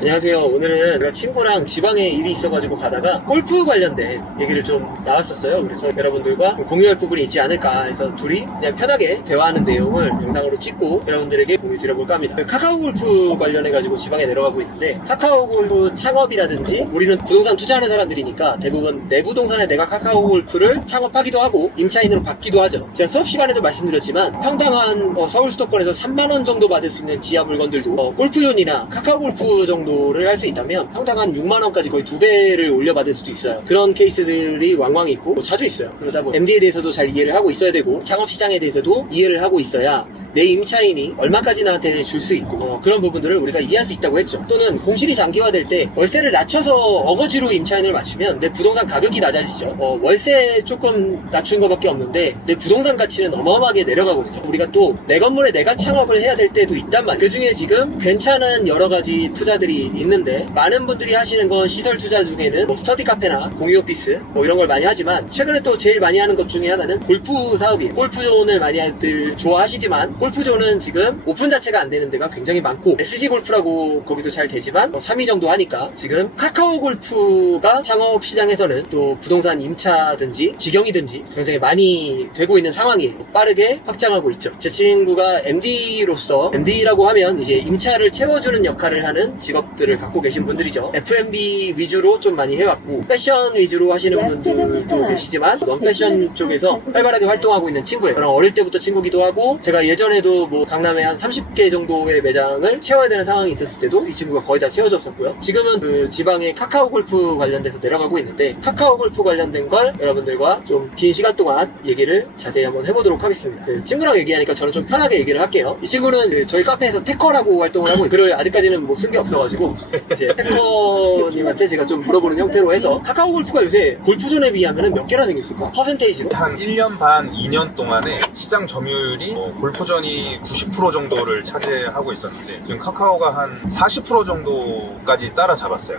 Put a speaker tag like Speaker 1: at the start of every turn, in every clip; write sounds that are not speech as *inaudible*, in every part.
Speaker 1: 안녕하세요. 오늘은 친구랑 지방에 일이 있어가지고 가다가 골프 관련된 얘기를 좀 나왔었어요. 그래서 여러분들과 공유할 부분이 있지 않을까 해서 둘이 그냥 편하게 대화하는 내용을 영상으로 찍고 여러분들에게 공유 드려볼까 합니다. 그 카카오 골프 관련해가지고 지방에 내려가고 있는데 카카오 골프 창업이라든지 우리는 부동산 투자하는 사람들이니까 대부분 내 부동산에 내가 카카오 골프를 창업하기도 하고 임차인으로 받기도 하죠. 제가 수업 시간에도 말씀드렸지만 평당한 어, 서울 수도권에서 3만원 정도 받을 수 있는 지하 물건들도 어, 골프존이나 카카오 골프 정도 를 할 수 있다면 평당 한 6만 원까지 거의 두 배를 올려받을 수도 있어요. 그런 케이스들이 왕왕 있고 뭐 자주 있어요. 그러다 보니 MD에 대해서도 잘 이해를 하고 있어야 되고 창업 시장에 대해서도 이해를 하고 있어야 내 임차인이 얼마까지 나한테 줄 수 있고 어, 그런 부분들을 우리가 이해할 수 있다고 했죠. 또는 공실이 장기화될 때 월세를 낮춰서 어거지로 임차인을 맞추면 내 부동산 가격이 낮아지죠. 어, 월세 조금 낮춘 것밖에 없는데 내 부동산 가치는 어마어마하게 내려가거든요. 우리가 또 내 건물에 내가 창업을 해야 될 때도 있단 말이에요. 그 중에 지금 괜찮은 여러 가지 투자들이 있는데 많은 분들이 하시는 건 시설 투자 중에는 뭐 스터디 카페나 공유 오피스 뭐 이런 걸 많이 하지만 최근에 또 제일 많이 하는 것 중에 하나는 골프 사업이에요. 골프존을 많이들 좋아하시지만 골프존은 지금 오픈 자체가 안 되는 데가 굉장히 많고 SG 골프라고 거기도 잘 되지만 3위 정도 하니까 지금 카카오 골프가 창업 시장에서는 또 부동산 임차든지 직영이든지 굉장히 많이 되고 있는 상황이에요. 빠르게 확장하고 있죠. 제 친구가 MD로서 MD라고 하면 이제 임차를 채워주는 역할을 하는 직업들을 갖고 계신 분들이죠. F&B 위주로 좀 많이 해왔고 패션 위주로 하시는 분들도 계시지만 넌 패션 쪽에서 활발하게 활동하고 있는 친구예요. 저랑 어릴 때부터 친구기도 하고 제가 예전 에도 뭐 강남에 한 30개 정도의 매장을 채워야 되는 상황이 있었을 때도 이 친구가 거의 다 채워줬었고요. 지금은 그 지방에 카카오 골프 관련돼서 내려가고 있는데 카카오 골프 관련된 걸 여러분들과 좀 긴 시간 동안 얘기를 자세히 한번 해보도록 하겠습니다. 그 친구랑 얘기하니까 저는 좀 편하게 얘기를 할게요. 이 친구는 그 저희 카페에서 테커라고 활동을 하고 글을 아직까지는 뭐 쓴 게 없어가지고 이제 테커님한테 제가 좀 물어보는 형태로 해서 카카오 골프가 요새 골프존에 비하면 몇 개나 생겼을까? 퍼센테이지로?
Speaker 2: 한 1년 반, 2년 동안에 시장 점유율이 어, 골프 전이 90% 정도를 차지하고 있었는데 지금 카카오가 한 40% 정도까지 따라잡았어요.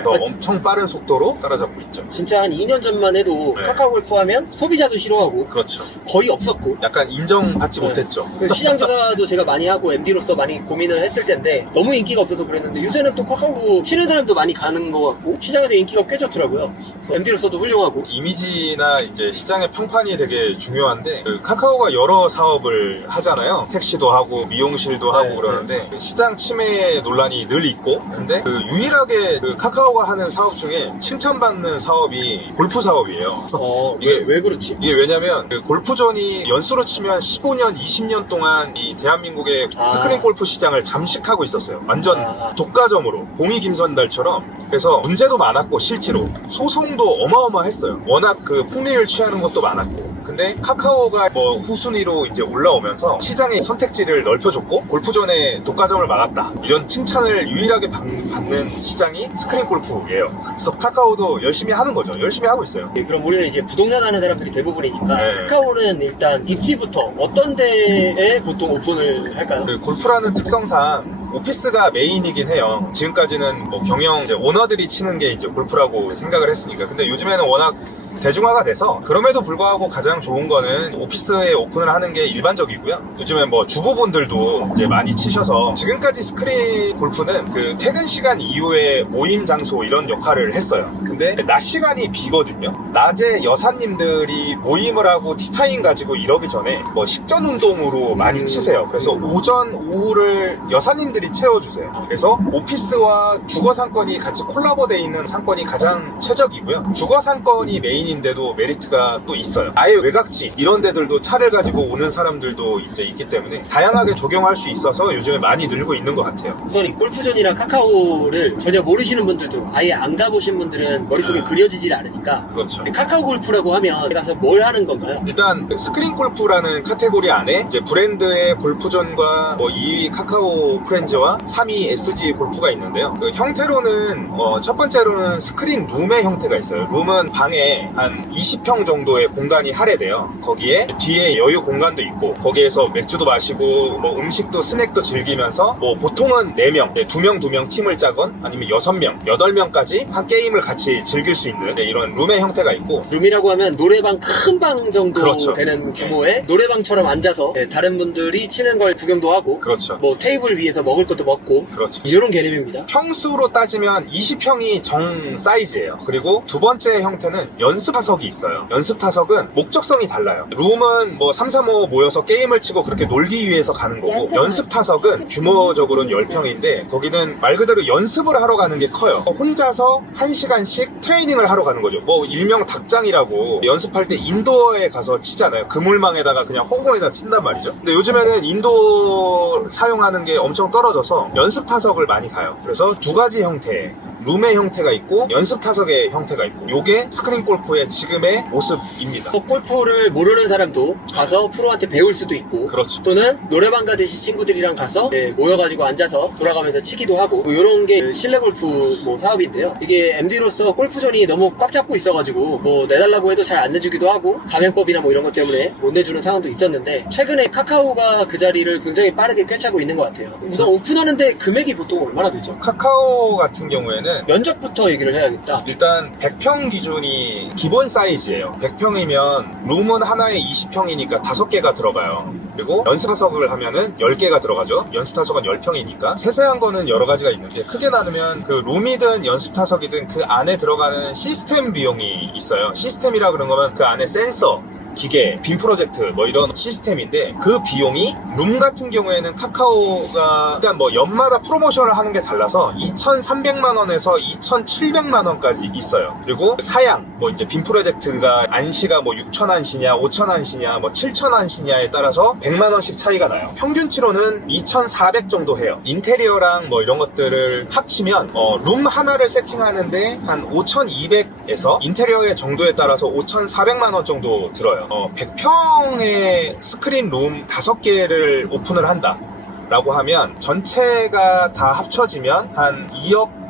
Speaker 1: 음.
Speaker 2: 그래서 엄청 빠른 속도로 따라잡고 있죠.
Speaker 1: 진짜 한 2년 전만 해도
Speaker 2: 네.
Speaker 1: 카카오 골프 하면 소비자도 싫어하고
Speaker 2: 그렇죠.
Speaker 1: 거의 없었고
Speaker 2: 약간 인정받지
Speaker 1: 네.
Speaker 2: 못했죠.
Speaker 1: 그 시장 조사도 제가 많이 하고 MD로서 많이 고민을 했을 텐데 너무 인기가 없어서 그랬는데 요새는 또 카카오 치는 사람도 많이 가는 것 같고 시장에서 인기가 꽤 좋더라고요. 그래서 MD로서도 훌륭하고
Speaker 2: 이미지나 이제 시장의 평판이 되게 중요한데 그 카카오가 여러 사업을 하잖아요. 택시도 하고 미용실도 하고
Speaker 1: 네,
Speaker 2: 그러는데 시장 침해 논란이 늘 있고 근데 그 유일하게 그 카카오 가 하는 사업 중에 칭찬받는 사업이 골프 사업이에요.
Speaker 1: 어, *laughs* 왜, 왜 그렇지?
Speaker 2: 이게 왜냐면 그 골프존이 연수로 치면 15년, 20년 동안 이 대한민국의
Speaker 1: 아.
Speaker 2: 스크린 골프 시장을 잠식하고 있었어요. 완전
Speaker 1: 아.
Speaker 2: 독과점으로 공이 김선달처럼 그래서 문제도 많았고 실제로 소송도 어마어마했어요. 워낙 그 폭리를 취하는 것도 많았고. 근데 카카오가 뭐 후순위로 이제 올라오면서 시장의 선택지를 넓혀줬고 골프존의 독과점을 막았다 이런 칭찬을 유일하게 받, 는 시장이 스크린 골프예요. 그래서 카카오도 열심히 하는 거죠. 열심히 하고 있어요.
Speaker 1: 예, 그럼 우리는 이제 부동산 하는 사람들이 대부분이니까
Speaker 2: 네.
Speaker 1: 카카오는 일단 입지부터 어떤 데에 보통 오픈을 할까요?
Speaker 2: 그 골프라는 특성상 오피스가 메인이긴 해요. 지금까지는 뭐 경영 이제 오너들이 치는 게 이제 골프라고 생각을 했으니까. 근데 요즘에는 워낙 대중화가 돼서 그럼에도 불구하고 가장 좋은 거는 오피스에 오픈을 하는 게 일반적이고요. 요즘에 뭐 주부분들도 이제 많이 치셔서 지금까지 스크린 골프는 그 퇴근 시간 이후에 모임 장소 이런 역할을 했어요. 근데 낮 시간이 비거든요. 낮에 여사님들이 모임을 하고 티타임 가지고 이러기 전에 뭐 식전 운동으로 많이
Speaker 1: 음.
Speaker 2: 치세요. 그래서 오전, 오후를 여사님들이 채워주세요. 그래서 오피스와 주거 상권이 같이 콜라보돼 있는 상권이 가장 최적이고요. 주거 상권이 메인 인데도 메리트가 또 있어요. 아예 외곽지 이런 데들도 차를 가지고 오는 사람들도 이제 있기 때문에 다양하게 적용할 수 있어서 요즘에 많이 늘고 있는 것 같아요.
Speaker 1: 우선 이 골프존이랑 카카오를 전혀 모르시는 분들도 아예 안 가보신 분들은 머릿속에
Speaker 2: 네.
Speaker 1: 그려지질 않으니까
Speaker 2: 그렇죠.
Speaker 1: 카카오 골프라고 하면 가서 뭘 하는 건가요?
Speaker 2: 일단 스크린 골프라는 카테고리 안에 이제 브랜드의 골프존과 뭐 2위 카카오 프렌즈와 3위 SG 골프가 있는데요. 그 형태로는 어, 첫 번째로는 스크린 룸의 형태가 있어요. 룸은 방에 한 20평 정도의 공간이 할애돼요. 거기에 뒤에 여유 공간도 있고 거기에서 맥주도 마시고 뭐 음식도 스낵도 즐기면서 뭐 보통은 4명, 2명 2명 팀을 짜건 아니면 6명, 8명까지 한 게임을 같이 즐길 수 있는 이런 룸의 형태가 있고
Speaker 1: 룸이라고 하면 노래방 큰 방 정도
Speaker 2: 그렇죠.
Speaker 1: 되는 규모의 노래방처럼 앉아서 네, 다른 분들이 치는 걸 구경도 하고
Speaker 2: 그렇죠.
Speaker 1: 뭐 테이블 위에서 먹을 것도 먹고
Speaker 2: 그렇죠.
Speaker 1: 이런 개념입니다.
Speaker 2: 평수로 따지면 20평이 정 사이즈예요. 그리고 두 번째 형태는 연습 타석이 있어요. 연습 타석은 목적성이 달라요. 룸은 뭐 3, 3, 5 모여서 게임을 치고 그렇게 놀기 위해서 가는 거고 연습 타석은 규모적으로는 10평인데 거기는 말 그대로 연습을 하러 가는 게 커요. 혼자서 1시간씩 트레이닝을 하러 가는 거죠. 뭐 일명 닭장이라고 연습할 때 인도어에 가서 치잖아요. 그물망에다가 그냥 허공에다 친단 말이죠. 근데 요즘에는 인도 사용하는 게 엄청 떨어져서 연습 타석을 많이 가요. 그래서 두 가지 형태. 룸의 형태가 있고 연습 타석의 형태가 있고 요게 스크린 골프의 지금의 모습입니다.
Speaker 1: 어, 골프를 모르는 사람도 가서 프로한테 배울 수도 있고
Speaker 2: 그렇죠.
Speaker 1: 또는 노래방 가듯이 친구들이랑 가서 네, 모여가지고 앉아서 돌아가면서 치기도 하고 뭐 이런 게 실내 골프 뭐 사업인데요. 이게 MD로서 골프존이 너무 꽉 잡고 있어가지고 뭐 내달라고 해도 잘 안 내주기도 하고 감행법이나 뭐 이런 것 때문에 못 내주는 상황도 있었는데 최근에 카카오가 그 자리를 굉장히 빠르게 꿰차고 있는 것 같아요. 우선 오픈하는데 금액이 보통 얼마나 들죠?
Speaker 2: 카카오 같은 경우에는
Speaker 1: 면적부터 얘기를 해야겠다.
Speaker 2: 일단 100평 기준이 기본 사이즈예요. 100평이면 룸은 하나에 20평이니까 5개가 들어가요. 그리고 연습타석을 하면은 10개가 들어가죠. 연습타석은 10평이니까. 세세한 거는 여러 가지가 있는데 크게 나누면 그 룸이든 연습타석이든 그 안에 들어가는 시스템 비용이 있어요. 시스템이라 그런 거면 그 안에 센서, 기계, 빔 프로젝트 뭐 이런 시스템인데 그 비용이 룸 같은 경우에는 카카오가 일단 뭐 연마다 프로모션을 하는 게 달라서 2,300만 원에서 2,700만 원까지 있어요. 그리고 사양 뭐 이제 빔 프로젝트가 안시가 뭐 6천 안시냐, 5천 안시냐, 뭐 7천 안시냐에 따라서 100만 원씩 차이가 나요. 평균치로는 2,400 정도 해요. 인테리어랑 뭐 이런 것들을 합치면 어, 룸 하나를 세팅하는데 한 5,200에서 인테리어의 정도에 따라서 5,400만 원 정도 들 어, 100평의 스크린 룸 5개를 오픈을 한다. 라고 하면 전체가 다 합쳐지면 한 2억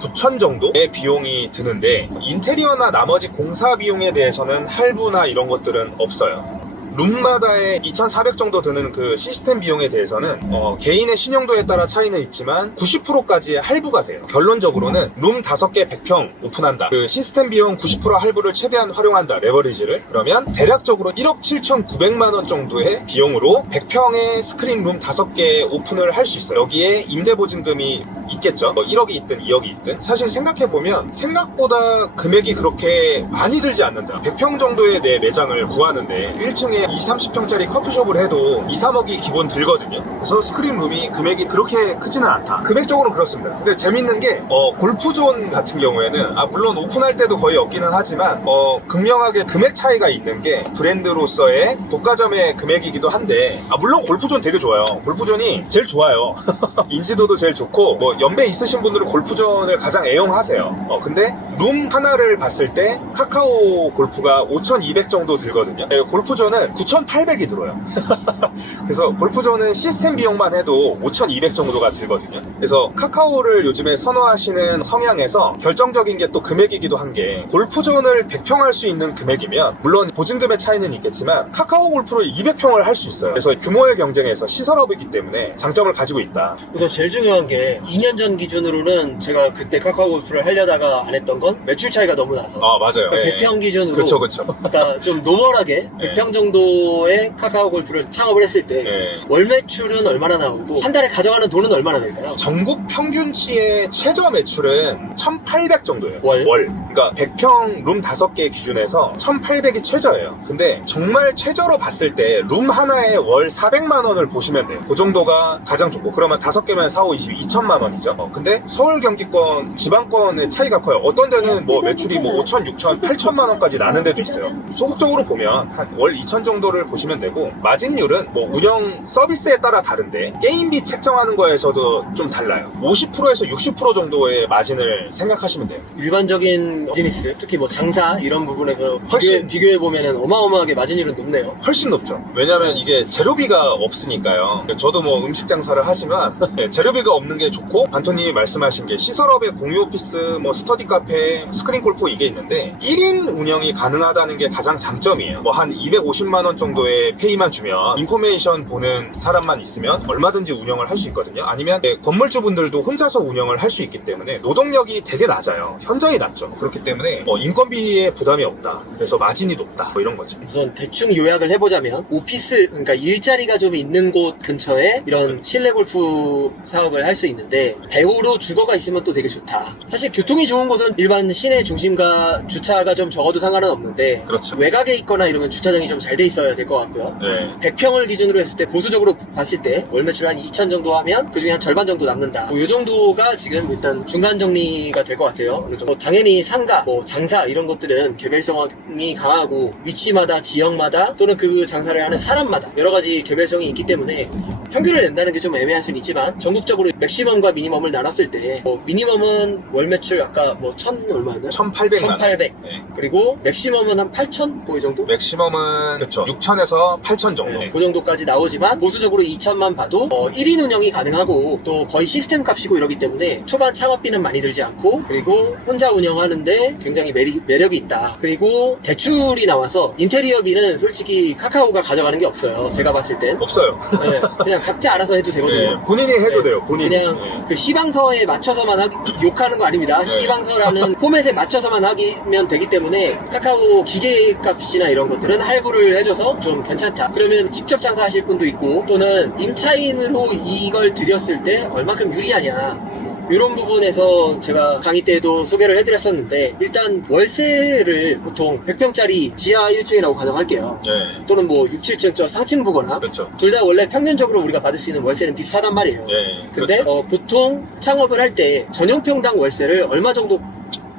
Speaker 2: 9천 정도의 비용이 드는데 인테리어나 나머지 공사 비용에 대해서는 할부나 이런 것들은 없어요. 룸마다의 2,400 정도 드는 그 시스템 비용에 대해서는 어, 개인의 신용도에 따라 차이는 있지만 90%까지 할부가 돼요. 결론적으로는 룸 5개 100평 오픈한다. 그 시스템 비용 90% 할부를 최대한 활용한다. 레버리지를. 그러면 대략적으로 1억 7,900만 원 정도의 비용으로 100평의 스크린 룸 5개 오픈을 할 수 있어요. 여기에 임대 보증금이 있겠죠. 뭐 1억이 있든 2억이 있든. 사실 생각해보면 생각보다 금액이 그렇게 많이 들지 않는다. 100평 정도의 내 매장을 구하는데 1층에 20, 30평짜리 커피숍을 해도 2, 3억이 기본 들거든요. 그래서 스크린 룸이 금액이 그렇게 크지는 않다. 금액적으로는 그렇습니다. 근데 재밌는 게 어, 골프존 같은 경우에는 아 물론 오픈할 때도 거의 없기는 하지만 어, 극명하게 금액 차이가 있는 게 브랜드로서의 독과점의 금액이기도 한데 아 물론 골프존 되게 좋아요. 골프존이 제일 좋아요. *laughs* 인지도도 제일 좋고 뭐 연배 있으신 분들은 골프존을 가장 애용하세요. 어, 근데 룸 하나를 봤을 때 카카오 골프가 5,200 정도 들거든요. 네, 골프존은 9,800이 들어요. *laughs* 그래서 골프존은 시스템 비용만 해도 5,200 정도가 들거든요. 그래서 카카오를 요즘에 선호하시는 성향에서 결정적인 게 또 금액이기도 한 게 골프존을 100평 할 수 있는 금액이면 물론 보증금의 차이는 있겠지만 카카오 골프를 200평을 할 수 있어요. 그래서 규모의 경쟁에서 시설업이기 때문에 장점을 가지고 있다.
Speaker 1: 우선 제일 중요한 게 2년 전 기준으로는 제가 그때 카카오 골프를 하려다가 안 했던 건 매출 차이가 너무 나서
Speaker 2: 아 맞아요.
Speaker 1: 100평 기준으로
Speaker 2: 그렇죠, 그렇죠.
Speaker 1: 그러니까 좀 노멀하게
Speaker 2: 네.
Speaker 1: 100평 정도의 카카오 골프를 창업을 했을 때
Speaker 2: 네.
Speaker 1: 월 매출은 얼마나 나오고 한 달에 가져가는 돈은 얼마나 될까요?
Speaker 2: 전국 평균치의 최저 매출은 1,800 정도예요.
Speaker 1: 월?
Speaker 2: 그러니까 100평 룸 5개 기준에서 1,800이 최저예요. 근데 정말 최저로 봤을 때 룸 하나에 월 400만 원을 보시면 돼요. 그 정도가 가장 좋고 그러면 5개면 4, 5, 20, 2천만 원이 죠. 어, 근데 서울 경기권, 지방권의 차이가 커요. 어떤 데는 뭐 매출이 뭐 5천, 6천, 8천만 원까지 나는 데도 있어요. 소극적으로 보면 한 월 2천 정도를 보시면 되고 마진율은 뭐 운영 서비스에 따라 다른데 게임비 책정하는 거에서도 좀 달라요. 50%에서 60% 정도의 마진을 생각하시면 돼요.
Speaker 1: 일반적인 비즈니스 특히 뭐 장사 이런 부분에서
Speaker 2: 훨씬-
Speaker 1: 비교해 보면 어마어마하게 마진율은 높네요.
Speaker 2: 훨씬 높죠. 왜냐면 이게 재료비가 없으니까요. 저도 뭐 음식 장사를 하지만 네, *laughs* 재료비가 없는 게 좋고 반토님이 말씀하신 게 시설업의 공유 오피스, 뭐 스터디 카페, 스크린 골프 이게 있는데 1인 운영이 가능하다는 게 가장 장점이에요. 뭐 한 250만 원 정도의 페이만 주면 인포메이션 보는 사람만 있으면 얼마든지 운영을 할 수 있거든요. 아니면 네, 건물주분들도 혼자서 운영을 할 수 있기 때문에 노동력이 되게 낮아요. 현저히 낮죠. 그렇기 때문에 뭐 인건비에 부담이 없다. 그래서 마진이 높다. 뭐 이런 거죠.
Speaker 1: 우선 대충 요약을 해보자면 오피스 그러니까 일자리가 좀 있는 곳 근처에 이런 실내 골프 사업을 할 수 있는데 배우로 주거가 있으면 또 되게 좋다. 사실 교통이 좋은 곳은 일반 시내 중심과 주차가 좀 적어도 상관은 없는데
Speaker 2: 그렇죠.
Speaker 1: 외곽에 있거나 이러면 주차장이 좀 잘 돼 있어야 될 것 같고요.
Speaker 2: 네.
Speaker 1: 100평을 기준으로 했을 때 보수적으로 봤을 때 월 매출 한 2천 정도 하면 그중에 한 절반 정도 남는다. 뭐이 정도가 지금 일단 중간 정리가 될 것 같아요. 뭐 당연히 상가, 뭐 장사 이런 것들은 개별성이 강하고 위치마다 지역마다 또는 그 장사를 하는 사람마다 여러 가지 개별성이 있기 때문에 평균을 낸다는 게 좀 애매할 수는 있지만 전국적으로 맥시멈과 미니멈을 나눴을 때 뭐 미니멈은 월 매출 아까 뭐 천 얼마였나?
Speaker 2: 1,800 만 원.
Speaker 1: 1800
Speaker 2: 네.
Speaker 1: 그리고 맥시멈은 한 8천 뭐이 정도?
Speaker 2: 맥시멈은 그렇죠. 6천에서 8천 정도.
Speaker 1: 네, 그 정도까지 나오지만 보수적으로 2천만 봐도 어, 1인 운영이 가능하고 또 거의 시스템 값이고 이러기 때문에 초반 창업비는 많이 들지 않고 그리고 혼자 운영하는데 굉장히 매리, 매력이 있다. 그리고 대출이 나와서 인테리어비는 솔직히 카카오가 가져가는 게 없어요. 제가 봤을 땐
Speaker 2: 없어요.
Speaker 1: 네, 그냥 각자 알아서 해도
Speaker 2: 네,
Speaker 1: 되거든요.
Speaker 2: 본인이 해도
Speaker 1: 네,
Speaker 2: 돼요. 본인이.
Speaker 1: 그냥
Speaker 2: 네.
Speaker 1: 그 시방서에 맞춰서만 하기, 욕하는 거 아닙니다.
Speaker 2: 네.
Speaker 1: 시방서라는 *laughs* 포맷에 맞춰서만 하기면 되기 때문에 카카오 기계 값이나 이런 것들은 할부를 해줘서 좀 괜찮다. 그러면 직접 장사하실 분도 있고 또는 임차인으로 이걸 드렸을 때 얼마큼 유리하냐. 이런 부분에서 제가 강의 때도 소개를 해드렸었는데 일단 월세를 보통 100평짜리 지하 1층이라고 가정할게요.
Speaker 2: 네.
Speaker 1: 또는 뭐 6, 7층 저 상층 부거나
Speaker 2: 그렇죠.
Speaker 1: 둘 다 원래 평균적으로 우리가 받을 수 있는 월세는 비슷하단 말이에요.
Speaker 2: 네.
Speaker 1: 근데
Speaker 2: 그렇죠.
Speaker 1: 어, 보통 창업을 할 때 전용평당 월세를 얼마 정도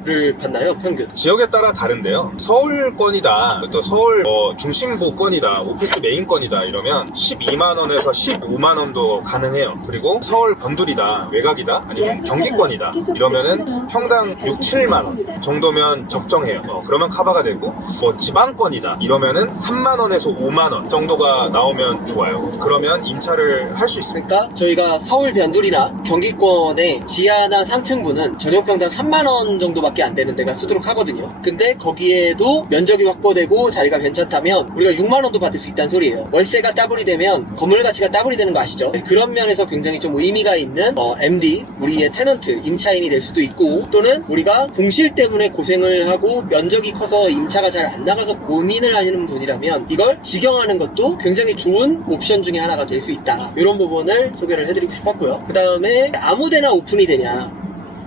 Speaker 1: 를 받나요? 평균.
Speaker 2: 지역에 따라 다른데요. 서울권이다, 또 서울 어, 중심부권이다, 오피스 메인권이다 이러면 12만 원에서 15만 원도 가능해요. 그리고 서울 변두리다, 외곽이다, 아니면 경기권이다 이러면은 평당 6, 7만 원 정도면 적정해요. 어, 그러면 커버가 되고 뭐 지방권이다 이러면은 3만 원에서 5만 원 정도가 나오면 좋아요. 그러면 임차를 할 수 있습니다.
Speaker 1: 그러니까 저희가 서울 변두리나 경기권의 지하나 상층부는 전용 평당 3만 원 정도밖에 안 되는 데가 수두룩 하거든요. 근데 거기에도 면적이 확보되고 자리가 괜찮다면 우리가 6만 원도 받을 수 있다는 소리예요. 월세가 따블이 되면 건물 가치가 따블이 되는 거 아시죠? 네, 그런 면에서 굉장히 좀 의미가 있는 어, MD 우리의 테넌트 임차인이 될 수도 있고 또는 우리가 공실 때문에 고생을 하고 면적이 커서 임차가 잘 안 나가서 고민을 하시는 분이라면 이걸 직영하는 것도 굉장히 좋은 옵션 중에 하나가 될 수 있다. 이런 부분을 소개를 해드리고 싶었고요. 그 다음에 아무데나 오픈이 되냐.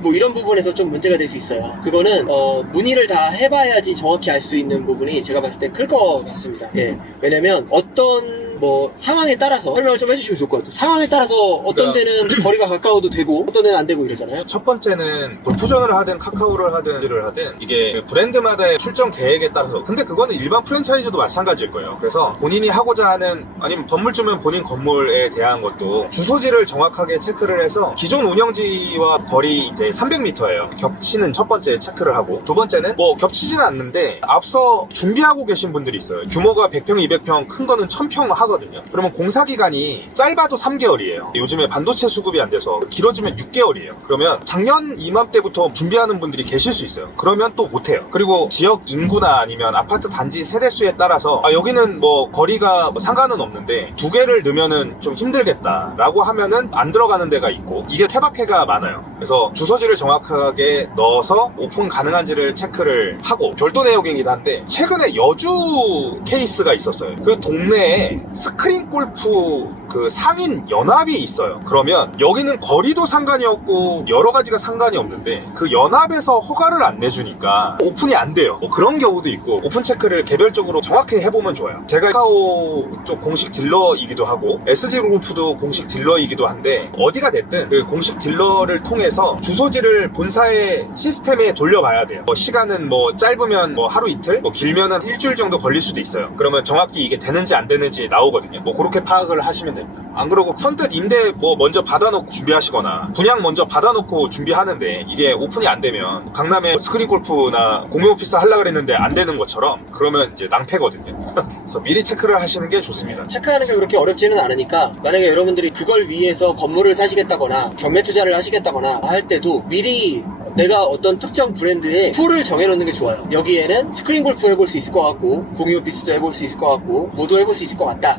Speaker 1: 뭐 이런 부분에서 좀 문제가 될 수 있어요. 그거는 어, 문의를 다 해봐야지 정확히 알 수 있는 부분이 제가 봤을 때 클 것 같습니다. 예. 왜냐면 어떤 뭐 상황에 따라서 설명을 좀 해주시면 좋을 것 같아요. 상황에 따라서 어떤
Speaker 2: 그러니까-
Speaker 1: 데는 *clears throat* 거리가 가까워도 되고 어떤 데는 안 되고 이러잖아요.
Speaker 2: 첫 번째는 골프존을 하든 카카오를 하든 를 하든 이게 브랜드마다의 출전 계획에 따라서 근데 그거는 일반 프랜차이즈도 마찬가지일 거예요. 그래서 본인이 하고자 하는 아니면 건물 주면 본인 건물에 대한 것도 주소지를 정확하게 체크를 해서 기존 운영지와 거리 이제 300m예요. 겹치는 첫 번째 체크를 하고 두 번째는 뭐 겹치지는 않는데 앞서 준비하고 계신 분들이 있어요. 규모가 100평, 200평, 큰 거는 1000평 하거든요. 그러면 공사 기간이 짧아도 3개월이에요. 요즘에 반도체 수급이 안 돼서 길어지면 6개월이에요. 그러면 작년 이맘때부터 준비하는 분들이 계실 수 있어요. 그러면 또 못해요. 그리고 지역 인구나 아니면 아파트 단지 세대수에 따라서 아, 여기는 뭐 거리가 뭐 상관은 없는데 두 개를 넣으면은 좀 힘들겠다라고 하면은 안 들어가는 데가 있고 이게 케바케가 많아요. 그래서 주소지를 정확하게 넣어서 오픈 가능한지를 체크를 하고 별도 내역이긴 한데 최근에 여주 케이스가 있었어요. 그 동네에 스크린 골프 그 상인 연합이 있어요. 그러면 여기는 거리도 상관이 없고 여러 가지가 상관이 없는데 그 연합에서 허가를 안 내주니까 오픈이 안 돼요. 뭐 그런 경우도 있고 오픈 체크를 개별적으로 정확히 해보면 좋아요. 제가 카카오 쪽 공식 딜러이기도 하고 SG 그룹도 공식 딜러이기도 한데 어디가 됐든 그 공식 딜러를 통해서 주소지를 본사의 시스템에 돌려봐야 돼요. 뭐 시간은 뭐 짧으면 뭐 하루 이틀, 뭐 길면은 일주일 정도 걸릴 수도 있어요. 그러면 정확히 이게 되는지 안 되는지 나오 거든요. 뭐 그렇게 파악을 하시면. 됩니다. 안 그러고 선뜻 임대 뭐 먼저 받아놓고 준비하시거나 분양 먼저 받아놓고 준비하는데 이게 오픈이 안 되면 강남에 스크린 골프나 공유 오피스 하려고 그랬는데 안 되는 것처럼 그러면 이제 낭패거든요. *laughs* 그래서 미리 체크를 하시는 게 좋습니다.
Speaker 1: 체크하는 게 그렇게 어렵지는 않으니까 만약에 여러분들이 그걸 위해서 건물을 사시겠다거나 경매 투자를 하시겠다거나 할 때도 미리 내가 어떤 특정 브랜드의 풀을 정해놓는 게 좋아요. 여기에는 스크린 골프 해볼 수 있을 것 같고 공유 오피스도 해볼 수 있을 것 같고 모두 해볼 수 있을 것 같다.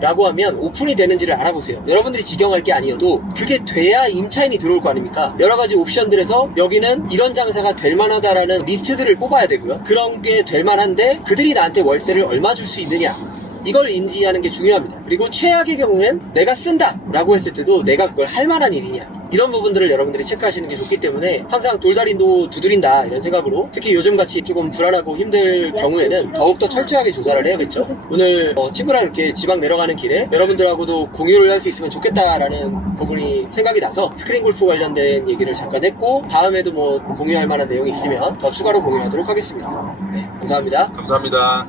Speaker 1: 라고 하면 오픈이 되는지를 알아보세요. 여러분들이 지경할 게 아니어도 그게 돼야 임차인이 들어올 거 아닙니까? 여러 가지 옵션들에서 여기는 이런 장사가 될 만하다라는 리스트들을 뽑아야 되고요. 그런 게 될 만한데 그들이 나한테 월세를 얼마 줄 수 있느냐. 이걸 인지하는 게 중요합니다. 그리고 최악의 경우엔 내가 쓴다 라고 했을 때도 내가 그걸 할 만한 일이냐. 이런 부분들을 여러분들이 체크하시는 게 좋기 때문에 항상 돌다리도 두드린다 이런 생각으로 특히 요즘같이 조금 불안하고 힘들 경우에는 더욱더 철저하게 조사를 해야겠죠. 오늘 어, 친구랑 이렇게 지방 내려가는 길에 여러분들하고도 공유를 할 수 있으면 좋겠다라는 부분이 생각이 나서 스크린 골프 관련된 얘기를 잠깐 했고 다음에도 뭐 공유할 만한 내용이 있으면 더 추가로 공유하도록 하겠습니다. 네, 감사합니다.
Speaker 2: 감사합니다.